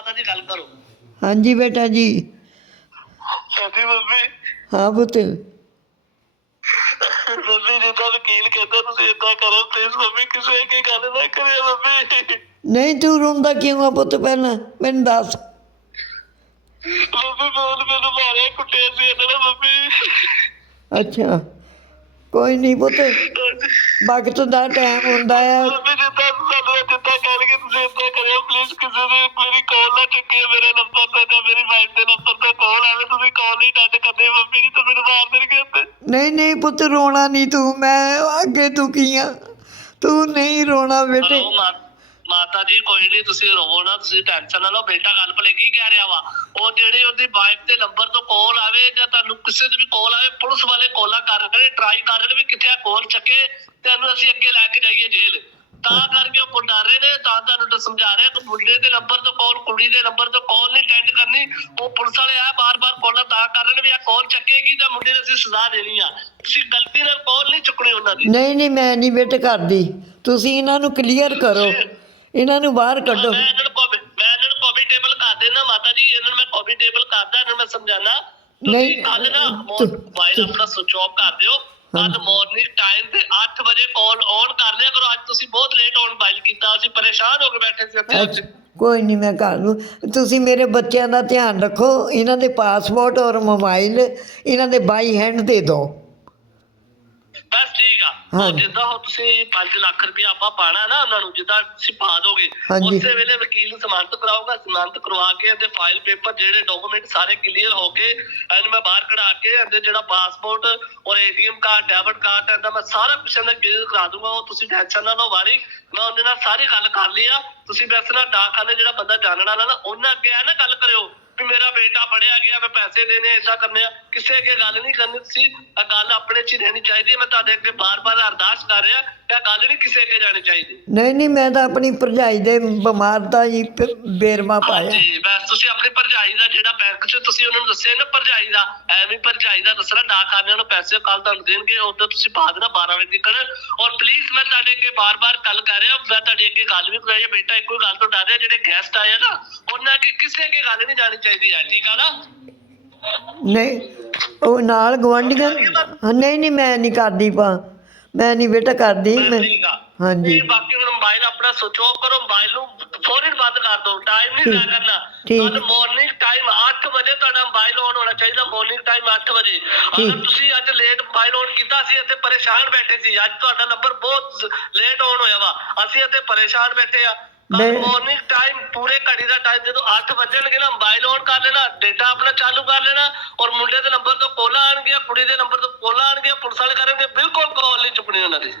ਮਾਤਾ ਜੀ ਗੱਲ ਕਰੋ ਹਾਂਜੀ ਬੇਟਾ ਜੀ ਹਾਂਜੀ ਮੰਮੀ ਹਾਂ ਪੁੱਤ ਮੰਮੀ ਜਿੱਦਾਂ ਵਕੀਲ ਕਹਿੰਦਾ ਤੁਸੀਂ ਏਦਾਂ ਕਰੋ ਪਲੀਜ਼ ਮੰਮੀ ਕਿਸੇ ਅੱਗੇ ਗੱਲ ਨਾ ਕਰਿਓ ਮੰਮੀ ਨਹੀਂ ਤੂੰ ਰੋਂਦਾ ਕਿਉਂ ਆ ਪੁੱਤ ਪਹਿਲਾਂ ਮੈਨੂੰ ਦੱਸ ਮੰਮੀ ਬਹੁਤ ਮੈਨੂੰ ਮਾਰਿਆ ਕੁੱਟਿਆ ਸੀ ਇਹਨਾਂ ਨੇ ਮੰਮੀ ਅੱਛਾ ਕੋਈ ਨਹੀਂ ਪੁੱਤ ਵਕਤ ਦਾ ਟਾਈਮ ਹੁੰਦਾ ਆ ਮੰਮੀ ਜਿੱਦਾਂ ਸਾਨੂੰ ਜਿੱਦਾਂ ਕਹਿਣਗੇ ਤੁਸੀਂ ਏਦਾਂ ਕਰਿਓ ਦੇ ਮੇਰੀ ਕਾਲ ਨਾ ਚੁੱਕਿਓ ਮੇਰੇ ਨੰਬਰ ਤੇ ਜਾਂ ਮੇਰੀ ਵਾਈਫ ਦੇ ਨੰਬਰ ਤੇ ਕਾਲ ਆਵੇ ਤੁਸੀਂ ਕਾਲ ਨਹੀਂ ਕੱਟ ਕਰਦੇ ਮੰਮੀ ਨਹੀਂ ਤਾਂ ਮੈਨੂੰ ਮਾਰ ਦੇਣਗੇ ਉੱਤੇ। ਨਹੀਂ ਨਹੀਂ ਪੁੱਤ ਰੋਣਾ ਨਹੀਂ ਤੂੰ ਮੈਂ ਅੱਗੇ ਤੂੰ ਕੀ ਆ ਤੂੰ ਨਹੀਂ ਰੋਣਾ ਬੇਟੇ। ਹਲੋ ਮਾ- ਮਾਤਾ ਜੀ ਕੋਈ ਨਹੀਂ ਤੁਸੀਂ ਰੋਵੋ ਨਾ ਤੁਸੀਂ ਟੈਨਸ਼ਨ ਨਾ ਲਓ। ਬੇਟਾ ਗੱਲ ਭਲੇ ਕੀ ਕਹਿ ਰਿਹਾ ਵਾ? ਉਹ ਜਿਹੜੀ ਉਹਦੀ ਵਾਈਫ ਦੇ ਨੰਬਰ ਤੋਂ ਕਾਲ ਆਵੇ ਜਾਂ ਤੁਹਾਨੂੰ ਕਿਸੇ ਦੀ ਵੀ ਕਾਲ ਆਵੇ ਪੁਲਿਸ ਵਾਲੇ ਕਾਲਾਂ ਕਰ ਰਹੇ ਨੇ ਟਰਾਈ ਕਰ ਰਹੇ ਨੇ ਵੀ ਕਿੱਥੇ ਆ ਕਾਲ ਚੱਕੇ ਤੈਨੂੰ ਅਸੀਂ ਅੱਗੇ ਲੈ ਕੇ ਜਾਈਏ ਜੇਲ੍ਹ। ਤਾਂ ਕਰਕੇ ਉਹ ਡਰ ਰਹੇ ਨੇ ਤਾਂ ਤੁਹਾਨੂੰ ਤਾਂ ਸਮਝਾ ਰਿਹਾ ਕਿ ਮੁੰਡੇ ਦੇ ਨੰਬਰ ਤੋਂ ਕਾਲ ਕੁੜੀ ਦੇ ਨੰਬਰ ਤੋਂ ਕਾਲ ਨਹੀਂ ਅਟੈਂਡ ਕਰਨੀ। ਉਹ ਪੁਲਿਸ ਵਾਲੇ ਆ ਬਾਰ-ਬਾਰ ਕਾਲਾਂ ਤਾਂ ਕਰ ਰਹੇ ਨੇ ਵੀ ਆ ਕਾਲ ਚੱਕੇਗੀ ਤਾਂ ਮੁੰਡੇ ਨੂੰ ਅਸੀਂ ਸਜ਼ਾ ਦੇਣੀ ਆ। ਤੁਸੀਂ ਗਲਤੀ ਨਾਲ ਕਾਲ ਨਹੀਂ ਚੁੱਕਣੀ ਉਹਨਾਂ ਦੀ। ਨਹੀਂ ਨਹੀਂ ਮੈਂ ਨਹੀਂ ਬੇਟੇ ਕਰਦੀ। ਤੁਸੀਂ ਇਹਨਾਂ ਨੂੰ ਕਲੀਅਰ ਕਰੋ। ਇਹਨਾਂ ਨੂੰ ਬਾਹਰ ਕੱਢੋ। ਮੈਂ ਇਹਨਾਂ ਨੂੰ ਕਾਪੀ ਮੈਂ ਇਹਨਾਂ ਨੂੰ ਕਾਪੀ ਟੇਬਲ ਕਰ ਦੇਣਾ ਮਾਤਾ ਜੀ ਇਹਨਾਂ ਨੂੰ ਮੈਂ ਕਾਪੀ ਟੇਬਲ ਕਰਦਾ ਇਹਨਾਂ ਨੂੰ ਮੈਂ ਸਮਝਾਣਾ ਨਹੀਂ, ਤੁਸੀਂ ਕੱਲ ਨਾ ਤੂੰ- ਮੋਬਾਈਲ ਆਪਣਾ ਸੁਚ ਆਫ ਕਰ ਦਿਓ। ਕੱਲ ਮਾਰਨਿੰਗ ਟਾਈਮ ਤੇ 8 ਵਜੇ ਕਾਲ ਔਨ ਕਰ ਲਿਆ ਕਰੋ। ਅੱਜ ਤੁਸੀਂ ਬਹੁਤ ਲੇਟ ਔਨ ਮੋਬਾਈਲ ਕੀਤਾ। ਅਸੀਂ ਪਰੇਸ਼ਾਨ ਹੋ ਕੇ ਬੈਠੇ ਸੀ। ਅੱਛਾ, ਕੋਈ ਨਹੀਂ ਮੈਂ ਕਰ ਲੂ ਤੁਸੀਂ ਮੇਰੇ ਬੱਚਿਆਂ ਦਾ ਧਿਆਨ ਰੱਖੋ। ਇਹਨਾਂ ਦੇ ਪਾਸਪੋਰਟ ਔਰ ਮੋਬਾਈਲ ਇਹਨਾਂ ਦੇ ਬਾਈ ਹੈਂਡ ਦੇ ਦਿਓ। ਆ ਹਾਂ। ਜਿੱਦਾਂ ਉਹ ਤੁਸੀਂ 5 ਲੱਖ ਰੁਪਇਆ ਆਪਾਂ ਪਾਣਾ ਨਾ ਉਹਨਾਂ ਨੂੰ ਜਿੱਦਾਂ ਤੁਸੀਂ ਪਾ ਦੋਗੇ ਹਾਂਜੀ। ਉਸੇ ਵੇਲੇ ਵਕੀਲ ਜ਼ਮਾਨਤ ਕਰਾਊਗਾ ਜ਼ਮਾਨਤ ਕਰਵਾ ਕੇ ਇਹਦੇ ਫਾਈਲ ਪੇਪਰ ਜਿਹੜੇ ਡਾਕੂਮੈਂਟ ਸਾਰੇ ਕਲੀਅਰ ਹੋ ਕੇ ਇਹਨੂੰ ਮੈਂ ਬਾਹਰ ਕਢਾ ਕੇ ਇਹਦੇ ਜਿਹੜਾ ਪਾਸਪੋਰਟ ਔਰ ਏਟੀਐਮ ਕਾਰਡ ਡੈਬਿਟ ਕਾਰਡ ਇਹਦਾ ਮੈਂ ਸਾਰਾ ਕੁਝ ਇਹਦਾ ਕਲੀਅਰ ਕਰਾ ਦੂੰਗਾ ਉਹ ਤੁਸੀਂ ਟੈਨਸ਼ਨ ਨਾ ਲਓ ਵਾਰੀ ਮੈਂ ਉਹਦੇ ਨਾਲ ਸਾਰੀ ਗੱਲ ਕਰ ਲਈ ਆ ਤੁਸੀਂ ਬਸ ਨਾ ਡਾਕਖਾਨੇ ਜਿਹੜਾ ਬੰਦਾ ਜਾਣਨ ਵਾਲਾ ਨਾ ਉਹਨਾਂ ਅੱਗੇ ਆ ਨਾ ਗੱਲ ਕਰਿਓ ਵੀ ਮੇਰਾ ਬੇਟਾ ਪੜਿਆ ਗਿਆ, ਮੈਂ ਪੈਸੇ ਦੇਣੇ ਏਦਾਂ ਕਰਨੇ ਆ। ਕਿਸੇ ਅੱਗੇ ਗੱਲ ਨਹੀਂ ਕਰਨੀ ਸੀ। ਆ ਗੱਲ ਆਪਣੇ ਚ ਹੀ ਰਹਿਣੀ ਚਾਹੀਦੀ ਹੈ। ਮੈਂ ਤੁਹਾਡੇ ਅੱਗੇ ਬਾਰ-ਬਾਰ ਅਰਦਾਸ ਕਰ ਰਿਹਾ। ਆਹ ਗੱਲ ਨਹੀਂ ਕਿਸੇ ਅੱਗੇ ਜਾਣੀ ਚਾਹੀਦੀ। ਨਹੀਂ ਨਹੀਂ ਮੈਂ ਤਾਂ ਆਪਣੀ ਭਰਜਾਈ ਦੇ ਬਿਮਾਰ ਦਾ ਹੀ ਪ- ਪਾਇਆ। ਜੀ ਬਸ ਤੁਸੀਂ ਆਪਣੀ ਭਰਜਾਈ ਦਾ ਜਿਹੜਾ ਬੈਂਕ 'ਚ ਤੁਸੀਂ ਉਹਨਾਂ ਨੂੰ ਦੱਸਿਆ ਨਾ ਭਰਜਾਈ ਦਾ ਐਵੇਂ ਭਰਜਾਈ ਦਾ ਦੱਸਣਾ ਡਾਕਖਾਨੇ ਨੂੰ ਪੈਸੇ ਕੱਲ ਤੁਹਾਨੂੰ ਦੇਣਗੇ ਉਦੋਂ ਤੁਸੀਂ ਪਾ ਦੇਣਾ 12 ਵਜੇ ਤੱਕ। ਔਰ ਪਲੀਜ਼ ਮੈਂ ਤੁਹਾਡੇ ਅੱਗੇ ਬਾਰ-ਬਾਰ ਗੱਲ ਕਰ ਰਿਹਾ ਮੈਂ ਤੁਹਾਡੇ ਅੱਗੇ ਗੱਲ ਵੀ ਕਰਾਈ ਹੈ ਬੇਟਾ ਇੱਕੋ ਹੀ ਗੱਲ ਤੋਂ ਡਰ ਰਿਹਾ ਜਿਹੜੇ ਗੈਸਟ ਆਏ ਆ ਨਾ ਉਹਨਾਂ ਅੱਗੇ ਕਿਸੇ ਅੱਗੇ ਗੱਲ ਨਹੀਂ ਜਾਣੀ ਚਾਹੀਦੀ ਹੈ ਠੀਕ ਆ ਨਾ? ਨਹੀਂ ਉਹ ਨਾਲ ਗਵਾਂਢੀਆਂ ਹਾਂ, ਨਹੀਂ ਨਹੀਂ ਮੈਂ ਨਹੀਂ ਕਰਦੀ ਪਾ ਮੈਂ ਨਹੀਂ ਬੇਟਾ ਕਰਦੀ ਮੈਂ ਠੀਕ ਆ। ਹਾਂਜੀ। ਤੇ ਬਾਕੀ ਹੁਣ ਮੋਬਾਈਲ ਆਪਣਾ ਸੁਚ ਆਫ ਕਰੋ ਮੋਬਾਈਲ ਨੂੰ ਫੌਰਨ ਬੰਦ ਕਰ ਦਿਓ। ਟਾਈਮ ਨਹੀਂ। ਜ਼ਾਇਆ ਕਰਨਾ। ਠੀਕ। ਕੱਲ ਮਾਰਨਿੰਗ ਟਾਈਮ 8 ਵਜੇ ਤੁਹਾਡਾ ਮੋਬਾਈਲ ਔਨ ਹੋਣਾ ਚਾਹੀਦਾ ਮਾਰਨਿੰਗ ਟਾਈਮ 8 ਵਜੇ। ਅਗਰ। ਤੁਸੀਂ ਅੱਜ ਲੇਟ ਮੋਬਾਈਲ ਔਨ ਕੀਤਾ ਸੀ ਇੱਥੇ ਪਰੇਸ਼ਾਨ ਬੈਠੇ ਸੀ। ਅੱਜ ਤੁਹਾਡਾ ਨੰਬਰ ਬਹੁਤ ਲੇਟ ਔਨ ਹੋਇਆ ਵਾ। ਅਸੀਂ ਇੱਥੇ ਪਰੇਸ਼ਾਨ ਬੈਠੇ ਆ। ਮੈਂ- ਮਾਰਨਿੰਗ ਟਾਈਮ ਪੂਰੇ ਘੜੀ ਦਾ ਟਾਈਮ ਜਦੋਂ 8 ਵੱਜਣਗੇ ਨਾ ਮੋਬਾਈਲ ਔਨ ਕਰ ਲੈਣਾ ਡੇਟਾ ਆਪਣਾ ਚਾਲੂ ਕਰ ਲੈਣਾ ਔਰ ਮੁੰਡੇ ਦੇ ਨੰਬਰ ਤੋਂ ਕੋਲਾਂ ਆਣਗੀਆਂ ਕੁੜੀ ਦੇ ਨੰਬਰ ਤੋਂ ਕੋਲਾਂ ਆਣਗੀਆਂ ਪੁਲਿਸ ਵਾਲੇ ਕਰਨਗੇ ਬਿਲਕੁਲ ਕਾਲ ਨਹੀਂ ਚੁੱਕਣੀ ਉਹਨਾਂ ਦੀ।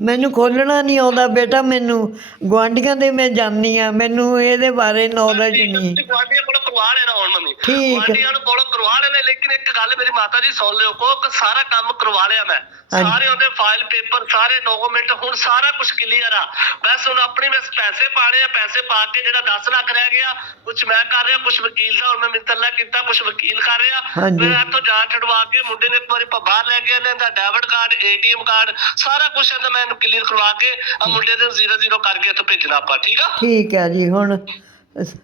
ਮੈਨੂੰ ਖੋਲਣਾ ਨਹੀਂ ਆਉਂਦਾ ਬੇਟਾ ਮੈਨੂੰ ਗਵਾਂਢੀਆਂ ਦੇ ਮੈਂ ਜਾਣੀ ਆ ਮੈਨੂੰ ਇਹਦੇ ਬਾਰੇ ਨੌਲੇਜ ਨਹੀਂ ਤੁਸੀਂ ਗੁਆਂਢੀਆਂ ਕੋਲੋਂ ਕਰਵਾ ਲੈਣਾ ਹੁਣ ਮੰਮੀ ਠੀਕ। ਗੁਆਂਢੀਆਂ ਨੂੰ ਕੋਲੋਂ ਕਰਵਾ ਲੈਣਾ ਲੇਕਿਨ ਇੱਕ ਗੱਲ ਮੇਰੀ ਮਾਤਾ ਜੀ ਸੁਣ ਲਿਓ ਕੋ ਕਿ ਸਾਰਾ ਕੰਮ ਕਰਵਾ ਲਿਆ ਮੈਂ ਹਾਂਜੀ। ਸਾਰੇ ਉਹਦੇ ਫਾਈਲ ਪੇਪਰ ਸਾਰੇ ਡਾਕੂਮੈਂਟ ਹੁਣ ਸਾਰਾ ਕੁਝ ਕਲੀਅਰ ਆ ਬਸ ਹੁਣ ਆਪਣੀ ਬਸ ਪੈਸੇ ਪਾਣੇ ਆ ਪੈਸੇ ਪਾ ਕੇ ਜਿਹੜਾ 10 ਲੱਖ ਰਹਿ ਗਿਆ ਕੁਝ ਮੈਂ ਕਰ ਰਿਹਾ ਕੁਝ ਵਕੀਲ ਦਾ ਹੁਣ ਮੈਂ ਮਿੰਤਲਾ ਕੀਤਾ ਕੁਝ ਵਕੀਲ ਕਰ ਰਿਹਾ ਹਾਂਜੀ। ਮੈਂ ਤੋਂ ਜਾ ਛਡਵਾ ਕੇ ਮੁੰਡੇ ਨੇ ਇੱਕ ਵਾਰੀ ਪ- ਬਾਹਰ ਲੈ ਗਿਆ ਨੇ ਡੈਬਿਟ ਕਾਰਡ ਏਟੀਐਮ ਕਾਰਡ ਸਾਰਾ ਕੁਝ ਇਹਦਾ ਮੈਂ ਇਹਨੂੰ ਕਲੀਅਰ ਕਰਵਾ ਕੇ ਆ ਮੁੰਡੇ ਦੇ 00 ਕਰਕੇ ਇੱਥੋਂ ਭੇਜਣਾ ਆਪਾਂ ਠੀਕ ਆ ਠੀਕ ਹੈ ਜੀ ਹੁਣ ਅਸ-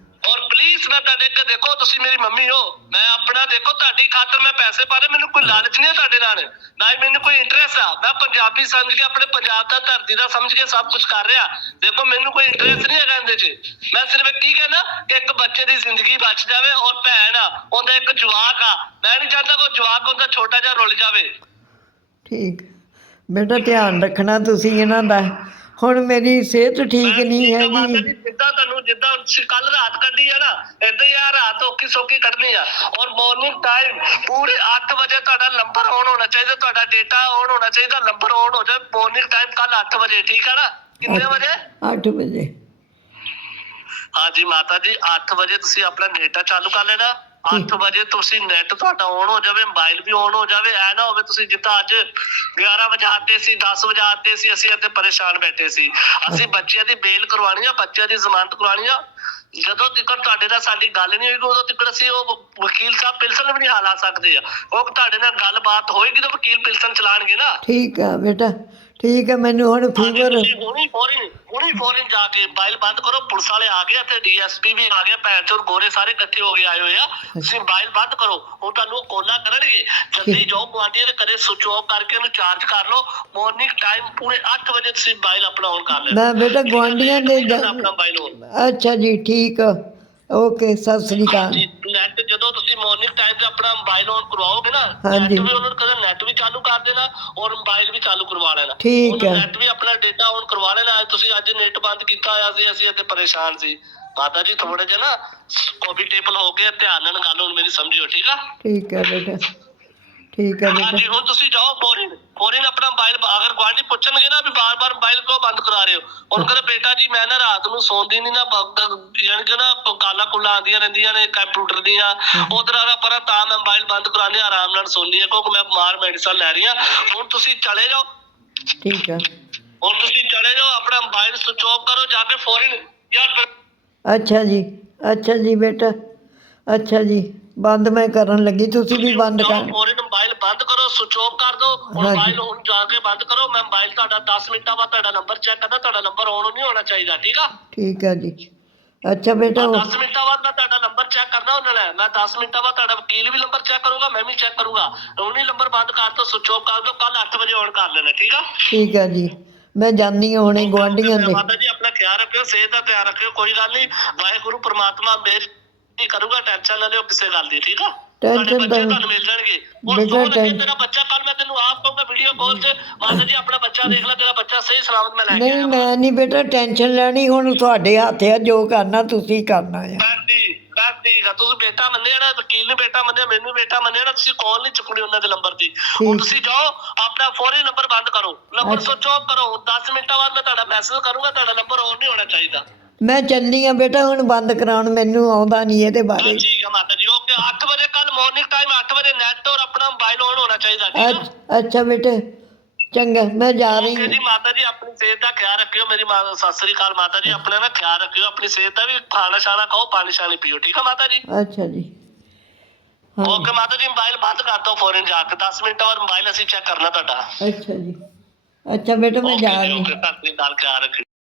ਪਲੀਜ਼ ਮੈਂ ਤੁਹਾਡੇ ਅੱਗੇ ਦੇਖੋ, ਤੁਸੀਂ ਮੇਰੀ ਮੰਮੀ ਹੋ। ਮੈਂ ਆਪਣਾ ਦੇਖੋ, ਤੁਹਾਡੀ ਖਾਤਰ ਮੈਂ ਪੈਸੇ ਪਾ ਰਿਹਾ, ਮੈਨੂੰ ਕੋਈ ਲਾਲਚ ਨਹੀਂ ਹੈ ਤੁਹਾਡੇ ਨਾਲ। ਨਾ ਹੀ ਮੈਨੂੰ ਕੋਈ ਇੰਟਰਸਟ ਆ। ਮੈਂ ਪੰਜਾਬੀ ਸਮਝ ਕੇ ਆਪਣੇ ਪੰਜਾਬ ਦਾ, ਧਰਤੀ ਦਾ ਸਮਝ ਕੇ ਸਭ ਕੁਝ ਕਰ ਰਿਹਾ। ਦੇਖੋ, ਮੈਨੂੰ ਕੋਈ ਇੰਟਰਸਟ ਨਹੀਂ ਹੈਗਾ ਇਹਦੇ 'ਚ। ਮੈਂ ਸਿਰਫ ਕੀ ਕਹਿਣਾ ਕਿ ਇੱਕ ਬੱਚੇ ਦੀ ਜ਼ਿੰਦਗੀ ਬਚ ਜਾਵੇ ਔਰ ਭੈਣ ਆ, ਉਹਦਾ ਇੱਕ ਜਵਾਕ ਆ। ਮੈਂ ਨਹੀਂ ਚਾਹੁੰਦਾ ਕਿ ਜਵਾਕ ਉਹਦਾ ਛੋਟਾ ਜਿਹਾ ਰੁੱਲ ਜਾਵੇ। ਠੀਕ। ਬੇਟਾ, ਧਿਆਨ ਰੱਖਣਾ ਤੁਸੀਂ ਇਹਨਾਂ ਦਾ। ਹੁਣ ਮੇਰੀ ਸਿਹਤ ਠੀਕ ਨਹੀਂ ਹੈਗੀ। ਜੀ, ਜਿੱਦਾਂ ਤੁਹਾਨੂੰ ਜਿੱਦਾਂ ਕੱਲ ਰਾਤ ਕੱਢੀ ਆ ਨਾ ਏਦਾਂ ਹੀ ਆ ਰਾਤ ਔਖੀ ਸੌਖੀ ਕੱਢਣੀ ਆ। ਔਰ ਮਾਰਨਿੰਗ ਟਾਈਮ ਪੂਰੇ 8 ਵਜੇ ਤੁਹਾਡਾ ਨੰਬਰ ਔਨ ਹੋਣਾ ਚਾਹੀਦਾ ਤੁਹਾਡਾ ਡੇਟਾ ਔਨ ਹੋਣਾ ਚਾਹੀਦਾ ਨੰਬਰ ਔਨ ਹੋ ਜਾਏ ਮਾਰਨਿੰਗ ਟਾਈਮ ਕੱਲ 8 ਵਜੇ ਠੀਕ ਆ ਨਾ? ਕਿੰਨੇ ਵਜੇ? 8 ਵਜੇ। ਹਾਂਜੀ ਮਾਤਾ ਜੀ 8 ਵਜੇ ਤੁਸੀਂ ਆਪਣਾ ਡੇਟਾ ਚਾਲੂ ਕਰ ਲੈਣਾ। 8 ਵਜੇ ਤੁਸੀਂ ਨੈਟ ਤੁਹਾਡਾ ਔਨ ਹੋ ਜਾਵੇ ਮੋਬਾਈਲ ਵੀ ਔਨ ਹੋ ਜਾਵੇ ਐ ਨਾ ਹੋਵੇ ਤੁਸੀਂ ਜਿੱਦਾਂ ਅੱਜ 11 ਵਜੇ ਆਤੇ ਸੀ 10 ਵਜੇ ਆਤੇ ਸੀ ਅਸੀਂ ਇੱਥੇ ਪਰੇਸ਼ਾਨ ਬੈਠੇ ਸੀ। ਅਸੀਂ ਬੱਚਿਆਂ ਦੀ ਬੇਲ ਕਰਵਾਉਣੀ ਆ ਬੱਚਿਆਂ ਦੀ ਜ਼ਮਾਨਤ ਕਰਵਾਉਣੀ ਆ। ਜਦੋਂ ਤੱਕ ਤੁਹਾਡੇ ਨਾਲ ਸਾਡੀ ਗੱਲ ਨਹੀਂ ਹੋਏਗੀ ਉਦੋਂ ਤੱਕ ਅਸੀਂ ਉਹ ਵਕੀਲ ਸਾਹਿਬ ਪਿਲਸਨ ਵੀ ਨਹੀਂ ਹਾਲਾ ਸਕਦੇ ਆ। ਉਹ ਤੁਹਾਡੇ ਨਾਲ ਗੱਲਬਾਤ ਹੋਏਗੀ ਤਾਂ ਵਕੀਲ ਪਿਲਸਨ ਚਲਾਣਗੇ ਨਾ। ਠੀਕ ਆ ਬੇਟਾ। ਠੀਕ ਹੈ ਮੈਨੂੰ ਹੁਣ ਫੀਵਰ ਤੁਸੀਂ ਹੁਣੀ ਫੋਰਨ ਹੁਣੀ ਫੋਰਨ ਜਾ ਕੇ ਮੋਬਾਈਲ ਬੰਦ ਕਰੋ ਪੁਲਿਸ ਵਾਲੇ ਆ ਗਏ ਤੇ ਡੀਐਸਪੀ ਵੀ ਆ ਗਿਆ ਭੈਣ ਚੋਰ ਗੋਰੇ ਸਾਰੇ ਇਕੱਠੇ ਹੋ ਕੇ ਆਏ ਹੋਏ ਆ। ਤੁਸੀਂ ਮੋਬਾਈਲ ਬੰਦ ਕਰੋ ਉਹ ਤੁਹਾਨੂੰ ਕੋਲਾ ਕਰਨਗੇ। ਜਲਦੀ ਗੁਆਂਢੀਆਂ ਦੇ ਘਰੇ ਸੁਚ ਆਫ ਕਰਕੇ ਉਹਨੂੰ ਚਾਰਜ ਕਰ ਲਓ। ਮਾਰਨਿੰਗ ਟਾਈਮ ਪੂਰੇ 8 ਵਜੇ ਤੁਸੀਂ ਮੋਬਾਈਲ ਆਪਣਾ ਔਨ ਕਰ ਲੈਣਾ। ਮੈਂ ਬੇਟਾ ਗੁਆਂਢੀਆਂ ਦੇ ਜਾ- ਅੱਛਾ ਜੀ ਠੀਕ। ਓਕੇ ਸਤਿ ਸ੍ਰੀ ਅਕਾਲ। ਜੀ ਨੈਟ ਜਦੋਂ ਤੁਸੀਂ ਮਾਰਨਿੰਗ ਟਾਈਮ ਤੇ ਆਪਣਾ ਮੋਬਾਈਲ ਔਨ ਕਰਵਾਓਗੇ ਨਾ। ਨੈਟ ਵੀ ਉਹਨਾਂ ਨੂੰ ਕਦੇ ਨੈਟ ਵੀ ਚਾਲੂ ਕਰ ਦੇਣਾ ਔਰ ਮੋਬਾਈਲ ਵੀ ਚਾਲੂ ਕਰਵਾ ਲੈਣਾ। ਠੀਕ ਹੈ। ਨੈਟ ਵੀ ਆਪਣਾ ਡਾਟਾ ਔਨ ਕਰਵਾ ਲੈਣਾ। ਤੁਸੀਂ ਅੱਜ ਨੈਟ ਬੰਦ ਕੀਤਾ ਹੋਇਆ ਸੀ ਅਸੀਂ ਇੱਥੇ ਪਰੇਸ਼ਾਨ ਸੀ। ਮਾਤਾ ਜੀ ਥੋੜੇ ਜਿਹਾ ਨਾ ਕੰਫਰਟੇਬਲ ਹੋ ਕੇ ਧਿਆਨ ਨਾਲ ਗੱਲ ਹੁਣ ਮੇਰੀ ਸਮਝਿਓ ਠੀਕ ਆ? ਠੀਕ ਹੈ ਬੇਟਾ। ਠੀਕ ਹੈ ਬੇਟਾ ਹਾਂਜੀ ਹੁਣ ਤੁਸੀਂ ਜਾਓ ਫੋਰਨ ਫੋਰਨ ਆਪਣਾ ਮੋਬਾਈਲ ਅਗਰ ਗੁਆਂਢੀ ਪੁੱਛਣਗੇ ਨਾ ਵੀ ਬਾਰ-ਬਾਰ ਮੋਬਾਈਲ ਕਿਉਂ ਬੰਦ ਕਰਾ ਰਹੇ ਹੋ? ਉਹਨੂੰ ਕਹਿੰਦੇ ਬੇਟਾ ਜੀ ਮੈਂ ਨਾ ਰਾਤ ਨੂੰ ਸੌਂਦੀ ਨਹੀਂ ਨਾ ਬ- ਯਾਨੀ ਕਿ ਨਾ ਕਾਲਾ ਕੁੱਲਾ ਆਉਂਦੀਆਂ ਰਹਿੰਦੀਆਂ ਨੇ ਕੰਪਿਊਟਰ ਦੀਆਂ। ਉਧਰ ਆ ਪਰ ਤਾਂ ਮੈਂ ਮੋਬਾਈਲ ਬੰਦ ਹਾਂ, ਆਰਾਮ ਨਾਲ ਸੌਂਦੀ ਹਾਂ ਕਿਉਂਕਿ ਮੈਂ ਬਿਮਾਰ ਮੈਡੀਸਨ ਲੈ ਰਹੀ ਹਾਂ। ਹੁਣ ਤੁਸੀਂ ਚਲੇ ਜਾਓ। ਠੀਕ ਹੈ। ਹੁਣ ਤੁਸੀਂ ਚਲੇ ਜਾਓ ਆਪਣਾ ਮੋਬਾਈਲ ਸਵਿਚ ਆਫ ਕਰੋ ਜਾ ਕੇ ਫੋਰਨ ਯਾਰ ਫਿਰ- ਅੱਛਾ ਜੀ ਅੱਛਾ ਜੀ ਬੇਟਾ ਅੱਛਾ ਜੀ ਬੰਦ ਮੈਂ ਕਰਨ ਲੱਗੀ ਤੁਸੀਂ ਵੀ ਬੰਦ ਕਰ ਫੌਰਨ ਮੋਬਾਈਲ ਬੰਦ ਕਰੋ ਸਵਿਚ ਆਫ ਕਰ ਦਿਓ। ਮੋਬਾਈਲ ਹੁਣ ਜਾ ਕੇ ਬੰਦ ਕਰੋ। ਮੈਂ ਮੋਬਾਈਲ ਤੁਹਾਡਾ 10 ਮਿੰਟਾਂ ਬਾਅਦ ਤੁਹਾਡਾ ਨੰਬਰ ਚੈੱਕ ਕਰਦਾ ਤੁਹਾਡਾ ਨੰਬਰ ਆਨ ਨਹੀਂ ਹੋਣਾ ਚਾਹੀਦਾ ਠੀਕ ਆ? ਠੀਕ ਹੈ ਜੀ। ਅੱਛਾ ਬੇਟਾ ਉਹ- 10 ਮਿੰਟਾਂ ਬਾਅਦ ਮੈਂ ਤੁਹਾਡਾ ਨੰਬਰ ਚੈੱਕ ਕਰਨਾ ਉਹਨਾਂ ਨੇ ਮੈਂ 10 ਮਿੰਟਾਂ ਬਾਅਦ ਤੁਹਾਡਾ ਵਕੀਲ ਵੀ ਨੰਬਰ ਚੈੱਕ ਕਰੂਗਾ ਮੈਂ ਵੀ ਚੈੱਕ ਕਰੂਗਾ। ਹੀ ਨੰਬਰ ਬੰਦ ਕਰ ਦੋ ਸਵਿਚ ਆਫ ਕਰ ਦਿਓ ਕੱਲ 8 ਵਜੇ ਆਨ ਕਰ ਲੈਣਾ ਠੀਕ ਆ? ਠੀਕ ਹੈ ਜੀ। ਮੈਂ ਜਾਣੀ ਹੁਣੇ ਗੁਆਂਢੀਆਂ ਦੇ। ਮਾਤਾ ਜੀ ਆਪਣਾ ਖਿਆਲ ਰੱਖਿਓ ਸਿਹਤ ਦਾ ਧਿਆਨ ਰੱਖਿਓ ਕੋਈ ਗੱਲ ਨਹੀਂ। ਵਾਹਿਗੁਰੂ ਪ੍ਰਮਾਤਮਾ ਮੇਰ ਕਰੂਗਾ ਟੈਨਸ਼ਨ ਨਾ ਲਿਓ ਕਿਸੇ ਗੱਲ ਦੀ ਠੀਕ ਆ? ਤੁਹਾਡੇ ਬੱਚੇ ਤਾਂ- ਤੁਹਾਨੂੰ ਮਿਲ ਜਾਣਗੇ ਉਹ ਸੋਹਣ ਲੱਗੇ ਟੈਨ- ਤੇਰਾ ਬੱਚਾ ਕੱਲ ਮੈਂ ਤੈਨੂੰ ਆਪ ਕਹੂੰਗਾ ਵੀਡੀਓ ਕਾਲ 'ਚ ਮਾਤਾ ਜੀ ਆਪਣਾ ਬੱਚਾ ਦੇਖ ਲੈ ਤੇਰਾ ਬੱਚਾ ਸਹੀ ਸਲਾਮਤ ਮੈਂ ਲੈ ਕੇ ਨਹੀਂ ਆਇਆ। ਮੈਂ ਨਹੀਂ ਬੇਟਾ ਟੈਨਸ਼ਨ ਲੈਣੀ ਹੁਣ ਤੁਹਾਡੇ ਹੱਥ ਆ ਜੋ ਕਰਨਾ ਤੁਸੀਂ ਕਰਨਾ ਆ। ਬਸ ਠੀਕ ਆ ਤੁਸੀਂ ਬੇਟਾ ਮੰਨਿਆ ਨਾ ਵਕੀਲ ਨੇ ਬੇਟਾ ਮੰਨਿਆ ਮੈਨੂੰ ਬੇਟਾ ਮੰਨਿਆ ਨਾ ਤੁਸੀਂ ਕਾਲ ਨਹੀਂ ਚੁੱਕਣੀ ਉਹਨਾਂ ਦੇ ਨੰਬਰ ਦੀ ਹੁਣ। ਤੁਸੀਂ ਜਾਓ ਆਪਣਾ ਫੌਰੀ ਨੰਬਰ ਬੰਦ ਕਰੋ। ਨੰਬਰ। ਸਵਿਚ ਆਫ ਕਰੋ। 10 ਮਿੰਟਾਂ ਬਾਅਦ ਮੈਂ ਤੁਹਾਡਾ ਮੈਸੇਜ ਕਰੂੰਗਾ ਤੁਹਾਡਾ ਨੰਬਰ ਆਨ ਨਹੀਂ ਹੋਣਾ ਚਾਹੀਦਾ। ਮੈਂ ਚੱਲੀ ਆ ਬੇਟਾ ਹੁਣ ਬੰਦ ਕਰਾਉਣ ਮੈਨੂੰ ਆਉਂਦਾ ਨਹੀਂ ਇਹਦੇ ਬਾਰੇ। ਠੀਕ ਹੈ ਮਾਤਾ ਜੀ। 8 ਵਜੇ ਕੱਲ ਮਾਰਨਿੰਗ ਟਾਈਮ 8 ਵਜੇ ਨੈਟ ਔਰ ਆਪਣਾ ਮੋਬਾਈਲ ਔਨ ਹੋਣਾ ਚਾਹੀਦਾ ਠੀਕ ਹੈ ਅੱਛ- ਅੱਛਾ ਬੇਟੇ ਚੰਗਾ ਮੈਂ ਜਾ ਰਹੀ ਓਕੇ ਜੀ ਹਾਂ ਮਾਤਾ ਜੀ ਆਪਣੀ ਸਿਹਤ ਦਾ ਖਿਆਲ ਰੱਖਿਓ ਮੇਰੀ ਮਾਂ ਸਤਿ ਸ੍ਰੀ ਅਕਾਲ ਮਾਤਾ ਜੀ ਆਪਣਾ ਨਾ ਖਿਆਲ ਰੱਖਿਓ ਆਪਣੀ ਸਿਹਤ ਦਾ ਵੀ ਖਾਣਾ ਸ਼ਾਨਾ ਖਾਓ ਪਾਣੀ ਸ਼ਾਨੀ ਪੀਓ ਠੀਕ ਹੈ ਮਾਤਾ ਜੀ? ਅੱਛਾ ਜੀ। ਹਾਂ। ਓਕੇ ਮਾਤਾ ਜੀ ਮੋਬਾਈਲ ਬੰਦ ਕਰ ਦਿਓ ਫੌਰਨ ਜਾ ਕੇ 10 ਮਿੰਟ ਬਾਅਦ ਮੋਬਾਈਲ ਅਸੀਂ ਚੈੱਕ ਕਰਨਾ ਤੁਹਾਡਾ। ਅੱਛਾ ਜੀ। ਅੱਛਾ ਬੇਟਾ ਮੈਂ ਜਾ ਰਹੀ ਹਾਂ। ਓਕੇ ਸਤਿ ਸ੍ਰੀ ਅਕਾਲ ਖਿਆਲ ਰੱਖਿਓ।